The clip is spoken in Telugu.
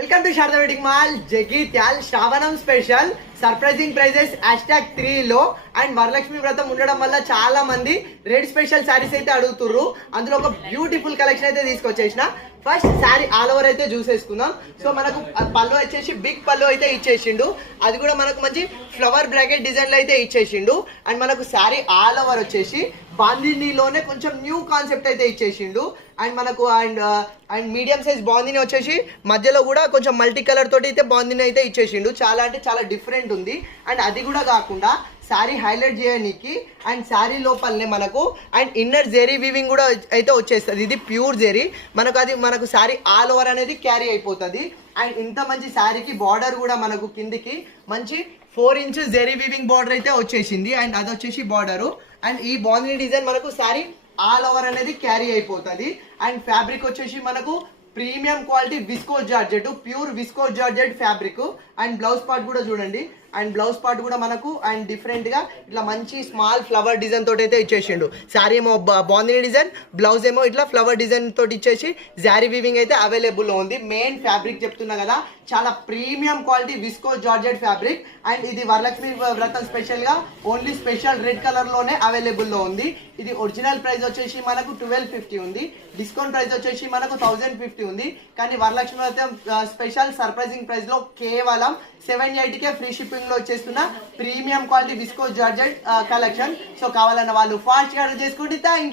Welcome to Sharada wedding mall Jagtial శ్రావణం స్పెషల్ సర్ప్రైజింగ్ ప్రైజెస్ #3 లో అండ్ వరలక్ష్మి వ్రతం ఉండడం వల్ల చాలా మంది రెడ్ స్పెషల్ శారీస్ అయితే అడుగుతుర్రు. అందులో ఒక బ్యూటిఫుల్ కలెక్షన్ అయితే తీసుకొచ్చేసిన. ఫస్ట్ శారీ ఆల్ ఓవర్ అయితే చూసేసుకుందాం. సో మనకు పళ్ళు వచ్చేసి బిగ్ పళ్ళు అయితే ఇచ్చేసిండు. అది కూడా మనకు మంచి ఫ్లవర్ బ్రాకెట్ డిజైన్ లో అయితే ఇచ్చేసిండు. అండ్ మనకు శారీ ఆల్ ఓవర్ వచ్చేసి బాందినీలోనే కొంచెం న్యూ కాన్సెప్ట్ అయితే ఇచ్చేసిండు. అండ్ మనకు అండ్ మీడియం సైజ్ బాందిని వచ్చేసి మధ్యలో కూడా కొంచెం మల్టీ కలర్ తోటి అయితే బాందిని అయితే ఇచ్చేసిండు. చాలా అంటే చాలా డిఫరెంట్ ఉంది. అండ్ అది కూడా కాకుండా శారీ హైలైట్ చేయడానికి అండ్ శారీ లోపలనే మనకు అండ్ ఇన్నర్ జెరీ వీవింగ్ కూడా అయితే వచ్చేస్తుంది. ఇది ప్యూర్ జెరీ. మనకు శారీ ఆల్ ఓవర్ అనేది క్యారీ అయిపోతుంది. అండ్ ఇంత మంచి శారీకి బార్డర్ కూడా మనకు కిందికి మంచి 4 ఇంచెస్ జెరీ వీవింగ్ బార్డర్ అయితే వచ్చేసింది. అండ్ అది వచ్చేసి బార్డరు. అండ్ ఈ బాందిని డిజైన్ మనకు శారీ ఆల్ ఓవర్ అనేది క్యారీ అయిపోతుంది. అండ్ ఫ్యాబ్రిక్ వచ్చేసి మనకు premium quality viscose georgette, pure viscose georgette fabric. And blouse part కూడా చూడండి. అండ్ బ్లౌజ్ పార్ట్ కూడా మనకు అండ్ డిఫరెంట్ గా ఇట్లా మంచి స్మాల్ ఫ్లవర్ డిజైన్ తోటి అయితే ఇచ్చేసిండు. శారీ ఏమో బాందిని డిజైన్, బ్లౌజ్ ఏమో ఇట్లా ఫ్లవర్ డిజైన్ తోటి ఇచ్చేసి జారీ వీవింగ్ అయితే అవైలబుల్ ఉంది. మెయిన్ ఫ్యాబ్రిక్ చెప్తున్నా కదా, చాలా premium quality viscose georgette fabric. And ఇది వరలక్ష్మి వ్రతం స్పెషల్ గా ఓన్లీ స్పెషల్ రెడ్ కలర్ లోనే అవైలబుల్ లో ఉంది. ఇది ఒరిజినల్ ప్రైస్ వచ్చేసి మనకు 1250 ఉంది. డిస్కౌంట్ ప్రైస్ వచ్చేసి మనకు 1050 ఉంది. కానీ వరలక్ష్మి వ్రతం స్పెషల్ సర్ప్రైజింగ్ ప్రైస్ లో కేవలం 780కే ఫ్రీ షిప్పింగ్ లో వచ్చేస్తున్న premium quality viscose georgette collection. So కావాలన్న వాళ్ళు ఫాస్ట్ గా ఆర్డర్ చేసుకోండి. Thank you.